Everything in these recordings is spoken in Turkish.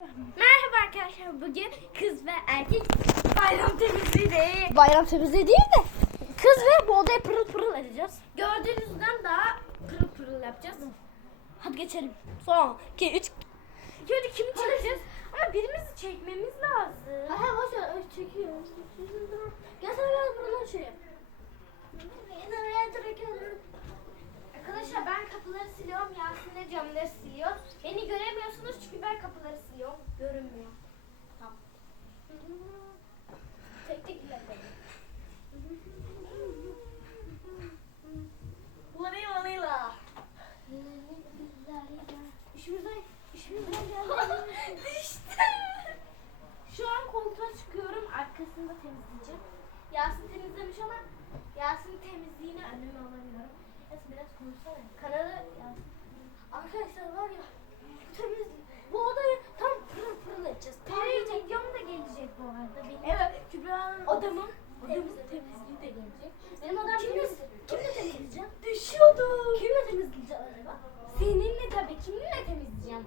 Merhaba arkadaşlar. Bugün kız ve erkek bayram temizliği. Bayram temizliği değil de kız ve bu odayı pırıl pırıl edeceğiz. Gördüğünüzden daha pırıl pırıl yapacağız. Hadi geçelim. Son 2 3. İlk önce kimi çekeceğiz? Ama birimizi çekmemiz lazım. Ha boş ver öyle çekiyoruz. Gel sen biraz buradan şey yap. Arkadaşlar ben kapıları siliyorum. Yasin de camları siliyor. Beni göremiyorsunuz çünkü ben kapıları siliyorum. Görünmüyor. Tamam. Tek tek ilerleyelim. Lalila lalila. İşimizden, işimizden geldi. Düştü. Şu an koltuğa çıkıyorum. Arkasını da temizleyeceğim. Yasin temizlemiş ama Yasin temizliğini önüme alamıyorum. Biraz konuşsana. Kanalı. Arkadaşlar var ya temiz bu odayı tam pırıl pırıl edeceğiz. Benim videom da gelecek bu arada. Benim Evet Kübra'nın odamın, Odamın temizliği de gelecek. Benim odam Kimle, temiz. kimle temizleyeceğim? Düşüyordu. Kimle temizleyeceğim acaba? Seninle tabii. Kiminle temizleyeceğim?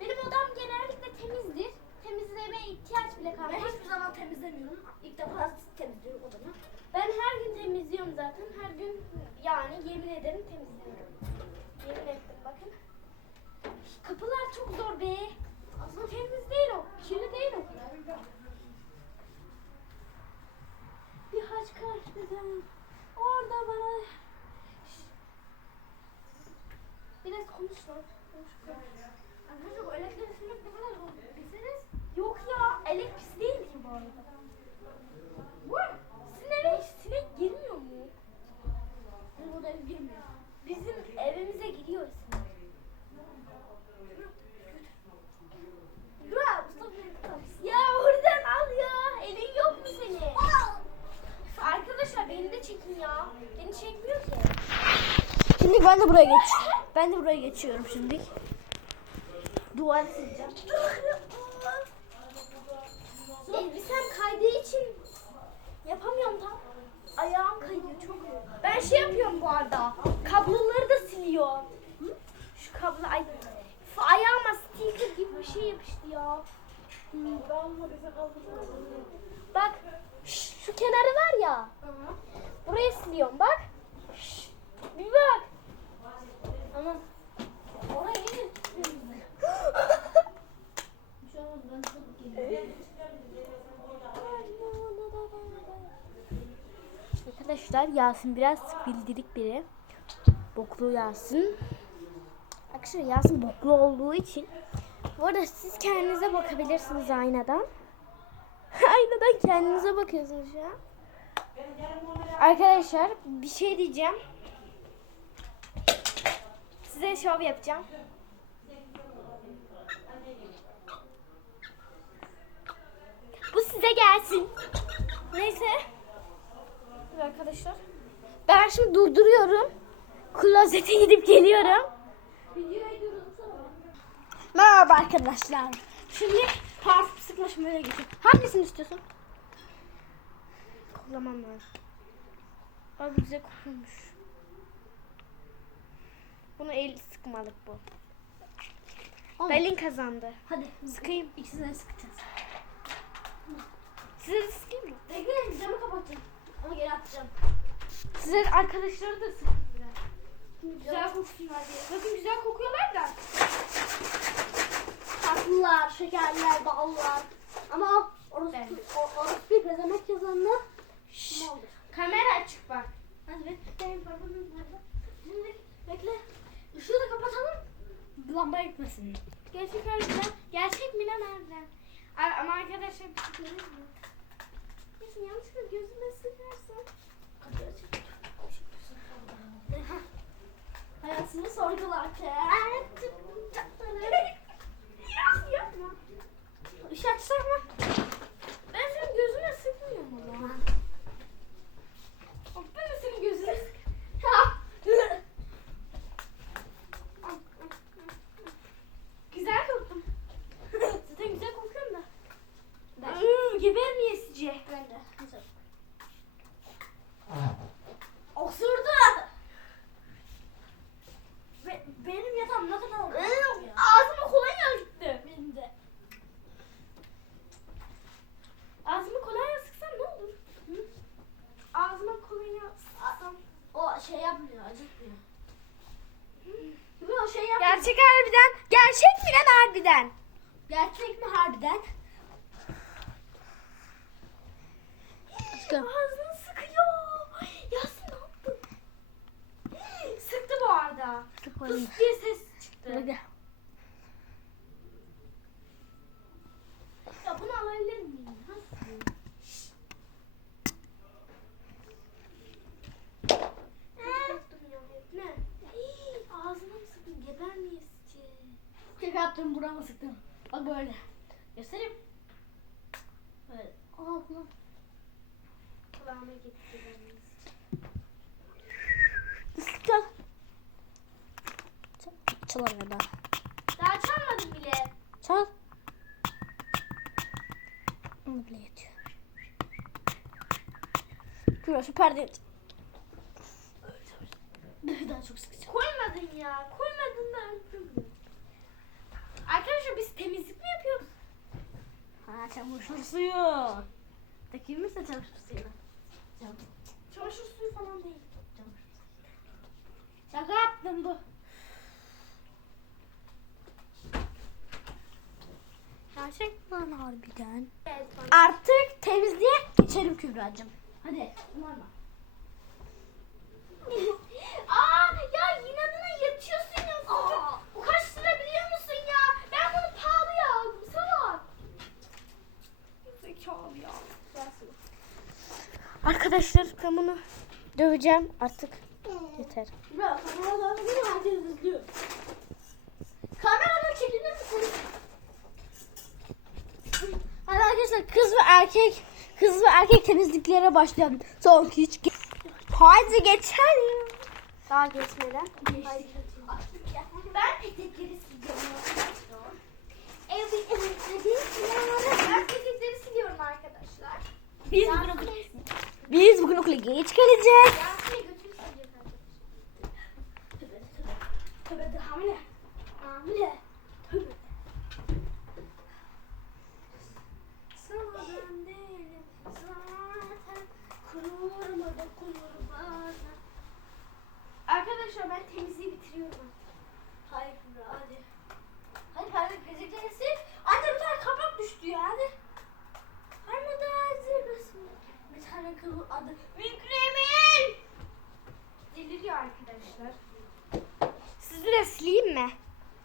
Benim odam genellikle temizdir. Temizlemeye ihtiyaç bile Ben kalmaz. hiçbir zaman temizlemiyorum. İlk defa temizliyorum odamı. Ben her gün temizliyorum zaten. Her gün yani yemin ederim temizliyorum. Yemin ettim bakın. Kapılar çok zor be. Aslında temiz değil o. Kirli değil o. Bir haç karşıladım. Orada bana... Biraz konuş lan. Konuş konuş. Arkadaşlar bu elektriği silmek ne kadar zor. Bilseniz. Yok ya. Elek pis değil ki bu arada. Vay! Sizin eve hiç sinek girmiyor mu? Benim odaya girmiyor. Bizim evimize giriyor sinek. Kübra Mustafa beni tutar mısın? Ya oradan al ya. Elin yok mu senin? Arkadaşlar beni de çekin ya. Beni çekmiyor ki. Şimdi ben de buraya geç. Ben de buraya geçiyorum şimdi. Duvar sileceğim. Elbisem kaydığı için yapamıyorum tam. Ayağım kayıyor çok. Ben şey yapıyorum bu arada. Kabloları da siliyorum. Şu kablo ay ayağıma sticker gibi bir şey yapıştı ya. Bak şu kenarı var ya. Burayı siliyorum bak. Bir bak. Arkadaşlar Yasin biraz bildirik biri. Boklu Yasin. Arkadaşlar Yasin boklu olduğu için bu arada siz kendinize bakabilirsiniz aynadan. aynadan kendinize bakıyorsunuz şu an. Arkadaşlar bir şey diyeceğim. Size şov yapacağım. Bu size gelsin. Neyse. Dur arkadaşlar. Ben şimdi durduruyorum. Klozete gidip geliyorum. Merhaba arkadaşlar. Şimdi parfüm sıklaşmaya geçelim. Hangisini istiyorsun? Kullanmam lazım. Abi güzel kokuyormuş. Bunu el sıkmalık bu. Oğlum, Belin kazandı. Hadi Sıkayım. ikisini de sıkacağız. Size de sıkayım mı? Bekle camı kapatacağım. Ama geri atacağım. Size arkadaşları da sıkayım biraz. Güzel kokuyorlar diye. Bakın güzel kokuyorlar da. Tatlılar, şekerler, ballar. Ama orası, Evet. orası bir bezemek yazanlar. Şşş. Ne olur? Kamera açık bak. Hadi be. Benim parfümüm nerede? Şimdi bekle. Işığı da kapatalım. Lamba gitmesin. Gerçek harbiden. Gerçek mi lan harbiden? Ar- Ama arkadaşlar görüyor musun? Kesin yanlışlıkla gözüme açık. Hayatını sorgularken. Ya yapma. Işığı açsak şey yapmıyor, acıtmıyor. Yok şey yapmıyor. Gerçek harbiden, gerçek mi lan harbiden? Gerçek mi harbiden? Sıkı. Ağzını sıkıyor. Yasin ne yaptın? Sıktı bu arada. Sıkmadım. Pıs diye ses çıktı. Hadi. Burama sıktım. Bak böyle. Göstereyim. Böyle. Aa kulağım. Kulağıma gitti. Çal. Çal arada. Daha çalmadım bile. Çal. Onu bile yetiyor. Şuraya şu perdeyi aç. Daha çok sıkacağım. Koymadın ya. Koymadın da öldüm. Arkadaşlar biz temizlik mi yapıyoruz? Ha çamaşır suyu. Dökülmüşse çamaşır suyu. Çamaşır suyu falan değil. Çamaşır suyu. Şaka yaptım bu. Gerçek lan harbiden. Evet, Artık temizliğe geçelim Kübra'cığım. Hadi. Bunlarla. Aa ya inadına yatıyorsun ya. Aa. Bu kaç lira biliyor musun ya? Ben bunu pahalıya aldım salak. Zekalı ya. Gelsin. Arkadaşlar ben bunu döveceğim artık. Yeter. Kameradan beni herkes izliyor. Çekilir misin? Hadi arkadaşlar kız ve erkek kız ve erkek temizliklere başlayalım. Son hiç Hadi geçelim. Daha geçmeden. Ben petekleri siliyorum. Evet, evet, hadi. Ben petekleri siliyorum arkadaşlar. Biz okula, biz bugün okula geç geleceğiz. Tövbe de hamile. Hamile. Tövbe. Sana ben değilim zaten. Kuruma dokunur bana. Arkadaşlar ben temizliği bitiriyorum. Hayır Kübra hadi. Hadi hadi sil. Anne bir tane kapak düştü ya hadi. Kız adı Mükremin. Deliriyor arkadaşlar. Sizi de sileyim mi?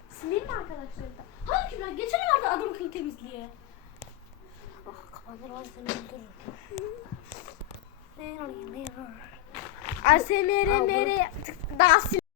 Sileyim mi arkadaşlar da? Hadi Kübra geçelim artık adam akıllı temizliğe. Ah kapanır var seni öldürürüm. ASMR mere daha